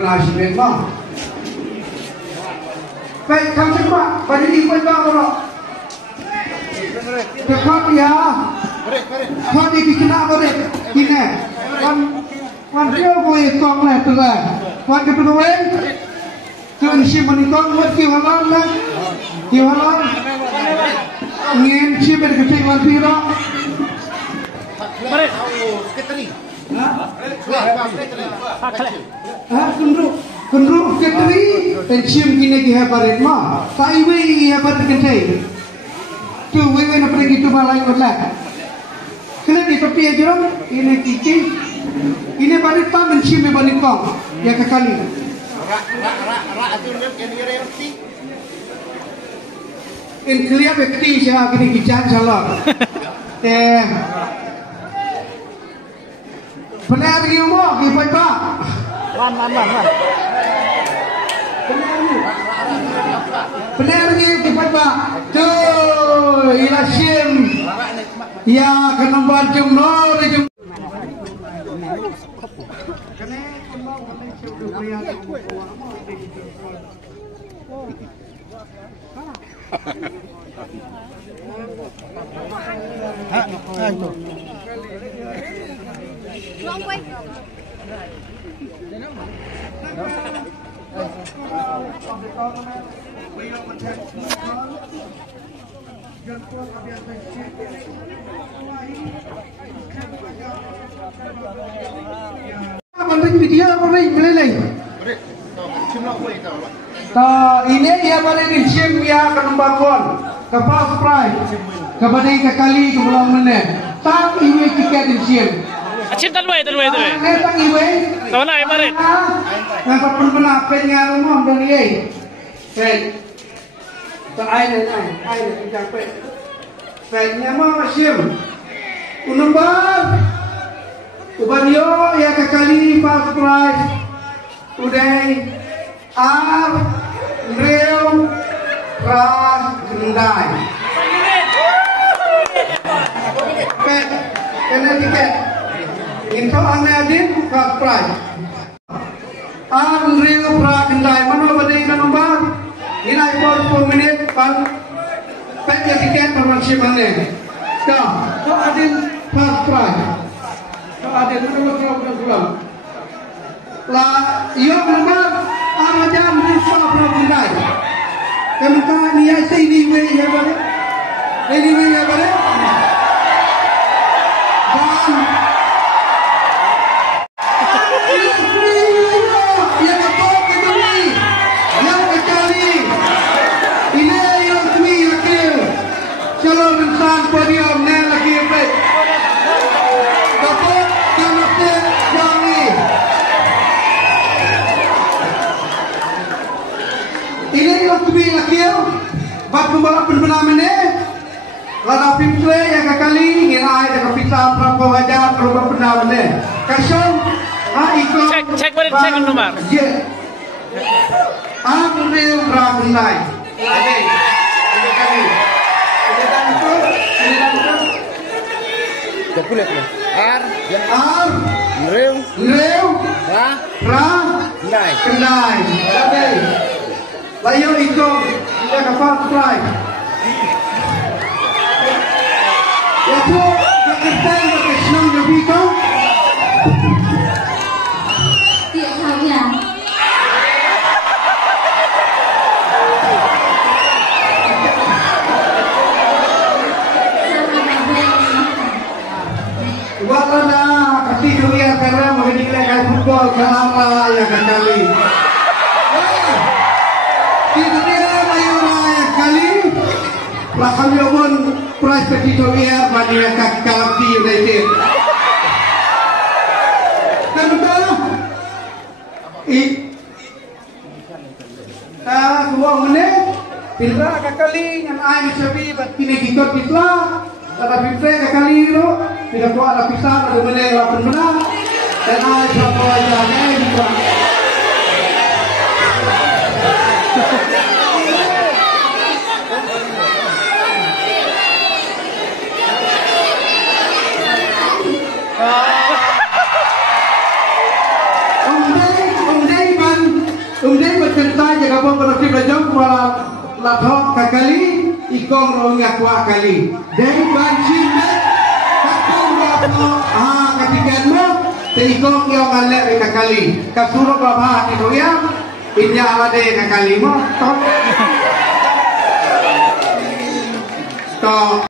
Nasi memang. Baik, kamu semua pada ikut kalau cepat ya. Kau di kena boleh, kena. Wan dia boleh kong lah tu lah. Wan kita boleh. Tuan si menikah buat kiwalan lah, kiwalan. Ngin si berkecil wan pira. Mari, keteri. Kendru keteri pensiun kini kiha parit mah. Taiwe kiha parit kentai. Tu wewe nak pergi tu malai berlah. Kena di tepi aja orang. Ini kiki. Ini parit tak pensiun berbanding kau. Ya kekali. In clear bekti saya kini kican salah. Benar you mo, ipai pa. Wan. Benar you ipai pa. Tu ilasim. Ya kenombar jumno rejum. Long way. Menteri video boleh. Ini dia pada di sim ya ke nombor pon, ke pas price, ke badai ke kali ke bulan mana. Tak iwe tiket di sim. Acim tanway. Tak iwe. Tahu nak ibarat? Yang pernah pengen rumah dari ye. Baik. Tak air capai. Baiknya mah sim. Nombor. Ubanyo ya ke kali pas price. Uday. Ar Rew Ras Kendai. Pet kena tiket. Info ane adin kat price. Ar Rew Ras Kendai mana badai kan nombor. Nilai 40 minit pan pet ya tiket permasi mana. Dah, so adin kat price. So adin nomor lah, ia nombor Arajan Risa Prabundai. Kemudian ni saya ini ya boleh. Ini ya boleh. Dan yang kedua yang kecali. Ini yang kami akhir. Calon insan podium ni lagi baik. Dapat kamutin wangi. Ini yang kami akhir. Bab nombor benar mana? Lada pimple yang kali ngirai dengan pita berapa wajar nombor benar mana? Kasih. Cek nomor. Ya. Ambil berapa nilai? Ini kali. Dokulet ni. R. Rew. Kendai. Jadi. Layu ikut. Dia kapal fly. Ya tu. Kita nak senang jadi kau. Tiap hari. Wala kasi dunia karena menginginkan football kalah yang kali. Di dunia yang kali, lah kami pun prize kasi dunia bagi yang kalah di United. Dan betul, dua menit, bila kali yang air sebi kini ikut kita. Tetapi saya kali itu tidak buat ada pisah ada benda benar dan ada siapa aja juga. Om Dei bala lathok kakali ikong rongya kuah kali dari banjir kakong lathok katikan mo te ikong yo ngalek kakali kasuro babah itu ya inya alade kakali mo to